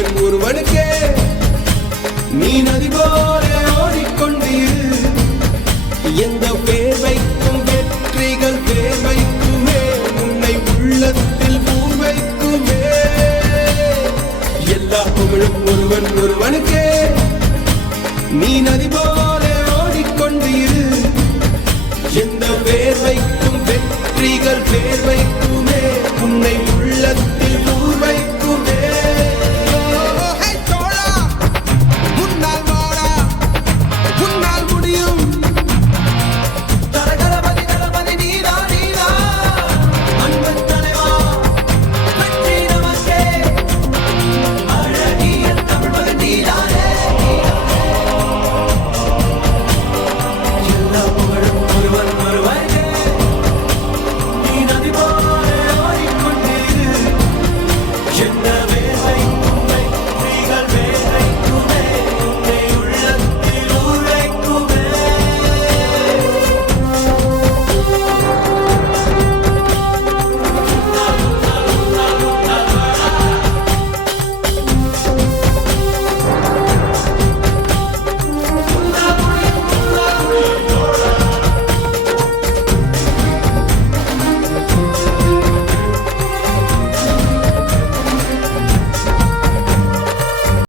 ஒருவன் ஒருவனுக்கே நீ நதி போல ஓடிக்கொண்டீர். எந்த பேர் வைக்கும் வெற்றிகள் பேர் வைக்குமே, உன்னை உள்ளத்தில் பூர் வைக்குமே. எல்லா புகழும் ஒருவன் ஒருவனுக்கே நீ நதி போல ஓடிக்கொண்டீர். எந்த பேர் வைக்கும் வெற்றிகள் பேர் வைக்கும்